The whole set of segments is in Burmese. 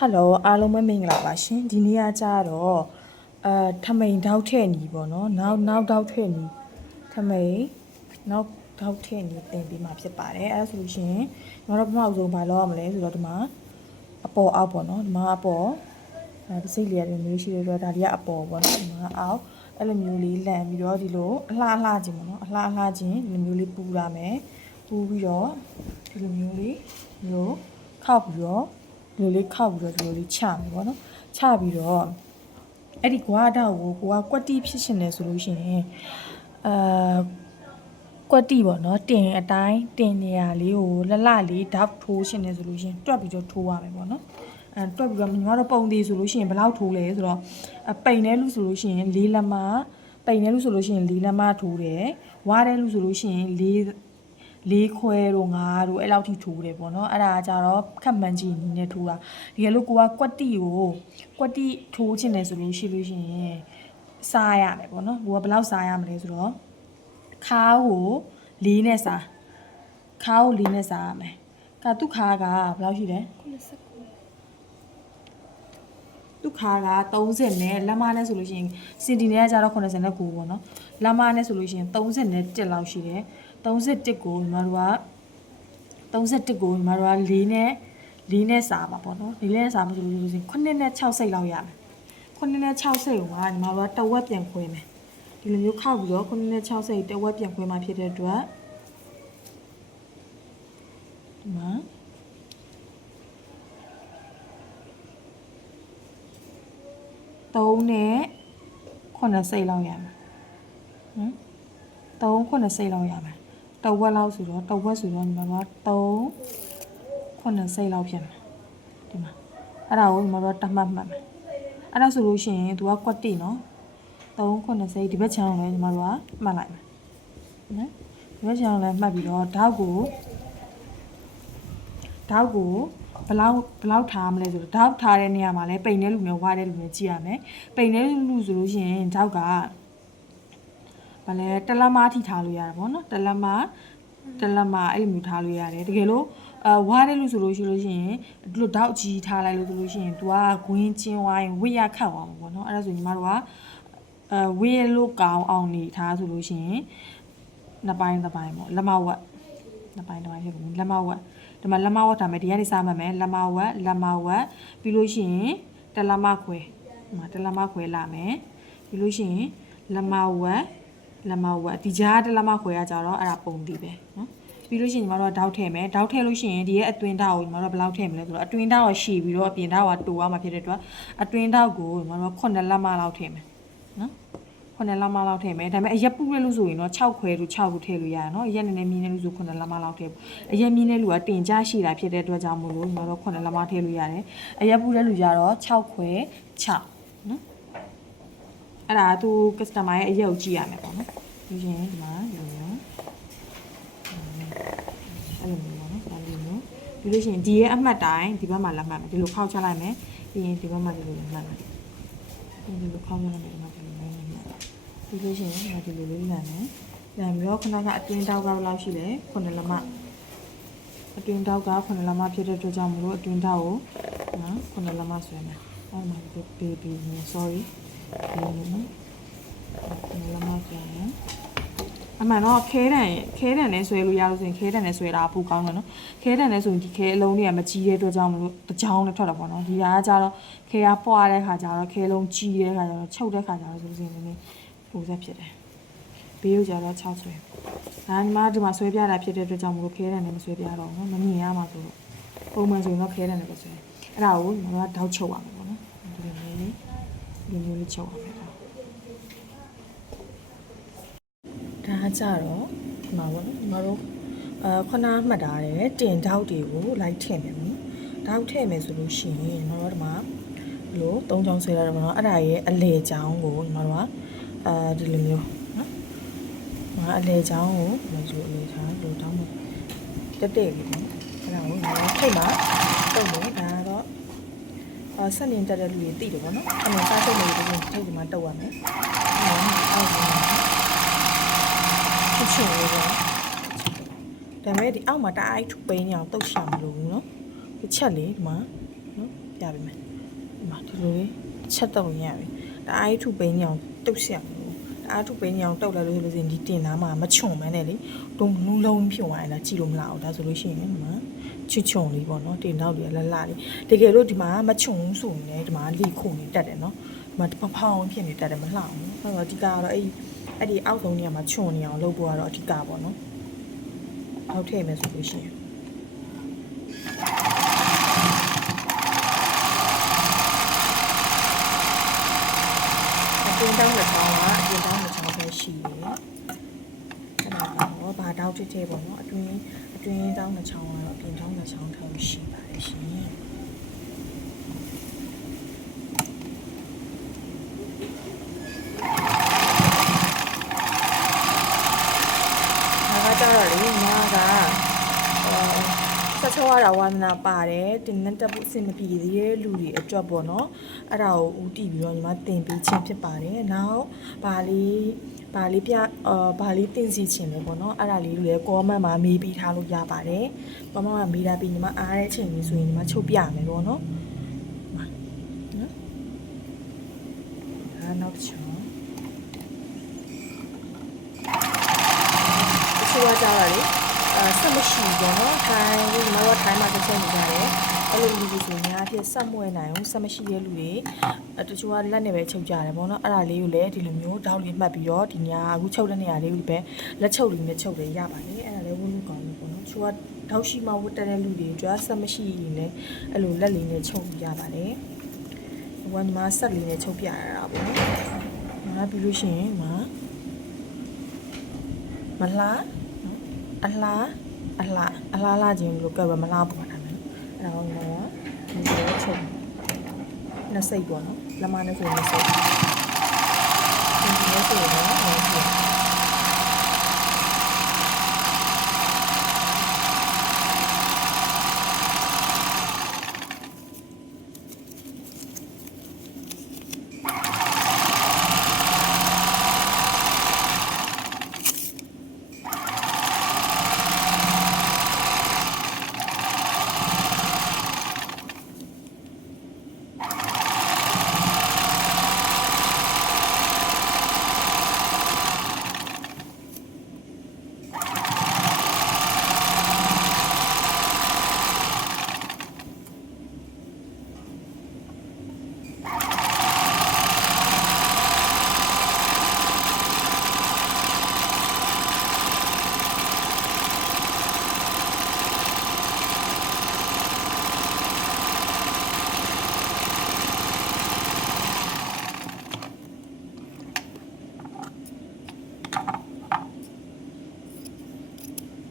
Hello အားလုံးပဲမင်္ဂလာပါရှင်ဒီနေ့ကကြတော့ထမိန်တောက်ထဲ့ညီပေါ့နော်နောက်တောက်ထဲ့ညီထမိန်နောက်တောက်ထဲ့ညီတင်ပေးမှာဖြစ်ပါတယ်အဲ့ဒါဆိုလို့ရှိရင်ကျွန်တော်တို့ပထမဆုံးဘာလုပ်ရမလဲဆိုတော့ဒီမှာအပေါ်အောက်ပေါ့နော်ဒီမှာအပေါ်ဒီစိတ်လေးရတယ်မျိုးရှိတယ်ဆိုတော့ဒါတွေကအပေါ်ပေါ့နော်ဒီမှာအောက်အဲ့လိုမျိုးလေးလန့်ပြီးတော့ဒီလိုအလှချင်းပေါ့နော်အလှချင်းဒီလိုမျိုးလေးပူလာမယ်ပူပြီးတော့ဒီလိုမျိုးလေးမျိုးခောက်ပြီးတော့ဒီလိုလေးခောက်ပြီးတော့ဒီလိုလေးချမယ်ပေါ့နော်ချပြီးတော့အဲ့ဒီကွာတောက်ကိုကွက်တိဖြစ်ရှင်နေဆိုလို့ရှိရင်ကွက်တိပေါ့နော်တင်အတိုင်းတင်နေရလေးကိုလှလေးဓာတ်ထိုးရှင်နေဆိုလို့ရှိရင်တွက်ပြီးတော့ထိုးရမယ်ပေါ့နော်တွက်ပြီးတော့ညီမတို့ပုံသေးဆိုလို့ရှိရင်ဘယ်လောက်ထိုးလဲဆိုတော့ပိန်တဲ့လူဆိုလို့ရှိရင်၄လက်မပိန်တဲ့လူဆိုလို့ရှိရင်၄လက်မထိုးတယ်ဝါတဲ့လူဆိုလို့ရှိရင်လေးခွဲတို့ငါးတို့အဲ့လောက်ထိထိုးတယ်ပေါ့နော်အဲ့ဒါကြတော့ခက်မှန်ကြီးနီးနဲ့ထိုးတာဒီကလို့ကွက်တိထိုးချင်တယ်ဆိုလို့ရှိရင်စားရမယ်ပေါ့နော်ဘယ်လောက်စားရမလဲဆိုတော့ခါးကိုလေးနဲ့စားခါးကိုလေးနဲ့စားရမယ်သူ့ခါးကဘယ်လောက်ရှိလဲသူ့ခါးက30နဲ့လက်မနဲ့ဆိုလို့ရှိရင်စင်တီနဲ့ကြတော့89ပေါ့နော်လက်မနဲ့ဆိုလို့ရှိရင်31လောက်ရှိတယ်31ကိုညီမတို့က4နဲ့စားပါပေါ့နော်4နဲ့စားမှဆိုလို့ရှိရင်9နဲ့6စိတ်လောက်ရမယ်9နဲ့6စိတ်ကိုကညီမတို့ကတဝက်ပြန်ခွဲမယ်ဒီလိုမျိုးခောက်ပြီးတော့9နဲ့6စိတ်တဝက်ပြန်ခွဲမှဖြစ်တဲ့အတွက်ဒီမှာ3နဲ့9စိတ်လောက်ရမယ်3 9စိတ်လောက်ရမယ်တဝက်လောက်ဆိုတော့ညီမတို့က3 9စိတ်လောက်ဖြစ်မယ်ဒီမှာအဲ့ဒါကိုညီမတို့တတ်မှတ်မယ်အဲ့ဒါဆိုလို့ရှိရင်သူကကွက်တိနော်3 9စိတ်ဒီဘက်ချမ်းအောင်လည်းညီမတို့ကမှတ်လိုက်မယ်နော်ဒီဘက်ချမ်းအောင်လည်းမှတ်ပြီးတော့ဓာတ်ကိုဘလောက်ထားမလဲဆိုတော့ဓာတ်ထားတဲ့နေရာမှာလည်းပိန်တဲ့လူနဲ့ဝါတဲ့လူနဲ့ကြည့်ရမယ်ပိန်တဲ့လူဆိုလို့ရှိရင်ဓာတ်ကဘာလဲတလက်မထိထားလို့ရတာပေါ့နော်တလက်မအဲ့လိုမျိုးထားလို့ရတယ်တကယ်လို့ဝါတဲ့လူဆိုလို့ရှိရင်ဒီလိုဓာတ်ကြီးထားလိုက်လို့ဆိုလို့ရှိရင် तू ကဂွင်းချင်းဝိုင်းဝိရခတ်သွားမှာပေါ့နော်အဲ့ဒါဆိုညီမတို့ကဝိရလို့ကောင်းအောင်နေထားဆိုလို့ရှိရင်နှစ်ပိုင်းပေါ့လက်မဝက်နှစ်ပိုင်းဖြစ်ကုန်လက်မဝက်ဒီမှာလက်မဝက်ထားမယ်ဒီကနေစားမှတ်မယ်လက်မဝက်ပြီးလို့ရှိရင်တလက်မခွဲဒီမှာတလက်မခွဲလာမယ်ပြီးလို့ရှိရင်လက်မဝက်ဒီကြားတလက်မခွဲကကြတော့အဲ့ဒါပုံတည်ပဲနော်ပြီးလို့ရှိရင်ညီမတို့ကဓာတ်ထည့်မယ်ဓာတ်ထည့်လို့ရှိရင်ဒီရဲ့အတွင်းဓာတ်ကိုညီမတို့ကဘယ်လောက်ထည့်မလဲဆိုတော့အတွင်းဓာတ်ကိုရှည်ပြီးတော့အပြင်ဓာတ်ကတိုးရမှာဖြစ်တဲ့အတွက်အတွင်းဓာတ်ကိုညီမတို့က9လက်မလောက်ထည့်မယ်နော်9လက်မလောက်ထည့်မယ်ဒါပေမဲ့အရက်ပူတဲ့လို့ဆိုရင်တော့6ခွဲတို့6ခုထည့်လို့ရတယ်နော်အရက်နည်းနည်းမြင်းတဲ့လို့ဆို9လက်မလောက်ထည့်အရက်မြင်းတဲ့လူကတင်ကြရှိတာဖြစ်တဲ့အတွက်ကြောင့်မို့လို့ညီမတို့9လက်မထည့်လို့ရတယ်အရက်ပူတဲ့လူကြတော့6ခွဲ6နော်အဲ့ဒါသူ customer ရဲ့အရက်ကိုကြည့်ရမယ်ပေါ့နော်ပြီးရင်ဒီမှာဒီလိုမျိုးအဲ့လိုမျိုးပေါ့နော်ဒါလေးမျိုးပြီးလို့ရှိရင်ဒီရဲ့အမှတ်တိုင်းဒီဘက်မှာလက်မှတ်မယ်ဒီလိုခောက်ချလိုက်မယ်ပြီးရင်ဒီဘက်မှာဒီလိုလက်မှတ်မယ်ဒီလိုခောက်ချလိုက်မယ်ဒီမှာဒီလိုလက်မှတ်ပြီးလို့ရှိရင်ဒီလိုလေးလမ်းမယ်လမ်းပြီးတော့ခုနကအတွင်းတောက်ကဘယ်လောက်ရှိလဲ9လက်မအတွင်းတောက်က9လက်မဖြစ်တဲ့အတွက်ကြောင့်မလို့အတွင်းတောက်ကိုနော်9လက်မဆွဲမယ်အဲ့မှာဘေဘီ sorry ဒီလိုနော်9လက်မဆွဲရင်အမှန်တော့ခဲတန်နဲ့ဆွဲလို့ရလို့ဆိုရင်ခဲတန်နဲ့ဆွဲတာပိုကောင်းတယ်နော်ခဲတန်နဲ့ဆိုရင်ဒီခဲအလုံးတွေကမကြီးတဲ့အတွက်ကြောင့်မလို့တကြောင်နဲ့ထွက်တာပေါ့နော်ဒီဟာကကြတော့ခဲကပွားတဲ့ခါကျတော့ခဲလုံးကြီးတဲ့ခါကျတော့ချုပ်တဲ့ခါကျတော့ဆိုရင်လည်းပုံစံဖြစ်တယ်ဘေးကိုကြတော့6ဆွဲဒါညီမဒီမှာဆွဲပြတာဖြစ်တဲ့အတွက်ကြောင့်မလို့ခဲတန်နဲ့မဆွဲပြတော့ဘူးနော်မမြင်ရမှာဆိုတော့ပုံမှန်ဆိုရင်တော့ခဲတန်နဲ့ပဲဆွဲအဲ့ဒါကိုညီမကတောက်ချုပ်ရမှာပေါ့နော်ဒီလိုမျိုးလေးချုပ်ရမယ်ဒါကြတော့ဒီမှာပေါ့နော်ညီမတို့ခုနမှတ်ထားတယ်တင်ဓာတ်တွေကိုလိုက်ထည့်မယ်နော်ဓာတ်ထည့်မယ်ဆိုလို့ရှိရင်ညီမတို့ဒီမှာဒီလို၃ချောင်းဆွဲရတယ်ပေါ့နော်အဲ့ဒါရဲ့အလေချောင်းကိုညီမတို့ကဒီလိုမျိုးနော်အလေချောင်းကိုဒီလိုအလေချောင်းလိုတောင်းမယ်တက်လေးပေါ့အဲ့ဒါကိုညီမထိတ်မှာတုံးမယ်ဒါတော့ဆက်လင်းတက်တဲ့လူတွေသိတယ်ပေါ့နော်အဲ့ဒါစားထုတ်နေလို့ထိတ်ဒီမှာတုတ်ရမယ်အဲ့ချင်လို့ပေါ့ဒါပေမဲ့ဒီအောက်မှာတအားထုပ်ပိန်းနေအောင်တုတ်ချင်မလို့ဘူးเนาะဒီချက်လေးဒီမှာเนาะပြ ပြပေးမယ်ဒီမှာဒီလိုလေးချက်တော့ရပြီဒါအားကြီးထုပိန်းနေအောင်တုတ်ဆက်လို့အားထုပိန်းနေအောင်တုတ်လိုက်လို့ဆိုရင်ဒီတင်သားမှာမချွန်မန်းနဲ့လေတုံးလုံးလုံးဖြုံသွားရင်လည်းကြည့်လို့မလားဘူးဒါဆိုလို့ရှိရင်ဒီမှာချွတ်ချွန်လေးပေါ့နော်တင်တော့လေးလှလှလေးတကယ်လို့ဒီမှာမချွန်ဆိုရင်လည်းဒီမှာလိခုန်နေတက်တယ်နော်ဒီမှာဖောင်းဖြစ်နေတက်တယ်မလှဘူးဆိုတော့အဓိကကတော့အဲ့ဒီအောက်ဆုံးနေရာမှာချွန်နေအောင်လုပ်ဖို့ကတော့အဓိကပေါ့နော်အောက်ထည့်မယ်ဆိုလို့ရှိရင်အပြင်တောင်းတစ်ချောင်းကအပြင်တောင်းတစ်ချောင်းပဲရှိတယ်အဲ့ဒါကတော့ဘာတောက်တစ်ထည့်ပေါ့နော်အတွင်းတောင်းတစ်ချောင်းကတော့အပြင်တောင်းတစ်ချောင်းထောက်ရှိပါတယ်ရှင်ကြတော့လေညာကဆက်ချောရတာဝါသနာပါတယ်တင်နဲ့တက်ဖို့အဆင်မပြေသေးတဲ့လူတွေအတွက်ပေါ့နော်အဲ့ဒါကိုဦးတည်ပြီးတော့ညီမတင်ပေးခြင်းဖြစ်ပါတယ်နောက်ဘာလေးတင်စီခြင်းလဲပေါ့နော်အဲ့ဒါလေးတွေလည်း comment မှာမေးပြီးထားလို့ရပါတယ် comment မှာမေးတာပြီးညီမအားတဲ့အချိန်ကြီးဆိုရင်ညီမချုပ်ပြမယ်ပေါ့နော်နော်နောက်တစ်ချောင်းဆိုကြတာလေဆက်မရှိဘူးเนาะထိုင်းဒီမှာတော့ထိုင်းမှာတစ်ချက်နေကြတယ်အဲ့လိုလူတွေဆိုများအဖြစ်ဆက်မွဲနိုင်အောင်ဆက်မရှိတဲ့လူတွေတချို့ကလက်နဲ့ပဲချုပ်ကြတယ်ပေါ့เนาะအဲ့ဒါလေးကိုလည်းဒီလိုမျိုးတောက်လေးမှတ်ပြီးတော့ဒီညာအခုချုပ်တဲ့နေရာလေးကိုပဲလက်ချုပ်လေးနဲ့ချုပ်လေးရပါတယ်အဲ့ဒါလည်းဝတ်လို့ကောင်းလို့ပေါ့เนาะတချို့ကတောက်ရှိမှဝတ်တဲ့လူတွေကြွားဆက်မရှိရင်လည်းအဲ့လိုလက်လေးနဲ့ချုပ်ရပါတယ်ဒီကမှာဆက်လေးနဲ့ချုပ်ပြရတာပေါ့เนาะနောက်ပြီးလို့ရှိရင်မလားအလားလာခြင်းလို့ကဲပဲမလားပေါ်တာမယ်အဲ့ဒါကိုဒီလိုချုပ်နှစ်စိတ်ပေါ့နော်လက်မနဲ့ဆိုနှစ်စိတ်ဒီလိုဆိုတော့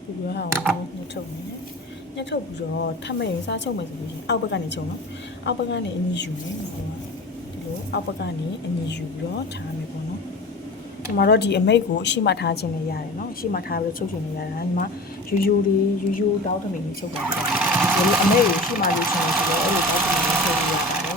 ဒီလိုအောင်ညှက်ထုတ်နေညှက်ထုတ်ပြီးတော့ထပ်မဲ့ရင်စားချုပ်မယ်ဆိုလို့ရှိရင်အောက်ဘက်ကနေချုပ်နော်အောက်ဘက်ကနေအညီယူနေဒီလိုအောက်ဘက်ကနေအညီယူပြီးတော့ထားမယ်ပေါ့နော်ဒီမှာတော့ဒီအမိတ်ကိုအရှိမထားခြင်းလည်းရတယ်နော်အရှိမထားပြီးချုပ်ခြင်းလည်းရတယ်ဒီမှာယူတောက်ထမင်းလေးချုပ်ပါတယ်ဒီလိုအမိတ်ကိုအရှိမလို့ခြင်းဆိုတော့အဲ့လိုတောက်ထမင်းလေးချုပ်ရပါတယ်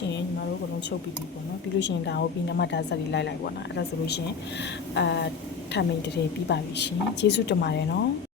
ရှင်ညီမတို့ကတော့ချုပ်ပြီးပြီပေါ့နော်ပြီးလို့ရှိရင်ဒါကိုပြီးနံပါတ်ဓာတ်ဆက်လေးလိုက်ပေါ့နော်အဲ့ဒါဆိုလို့ရှိရင်ထပ်မိန်တည်းပြီးပါပြီရှင်ကျေးဇူးတင်ပါတယ်နော်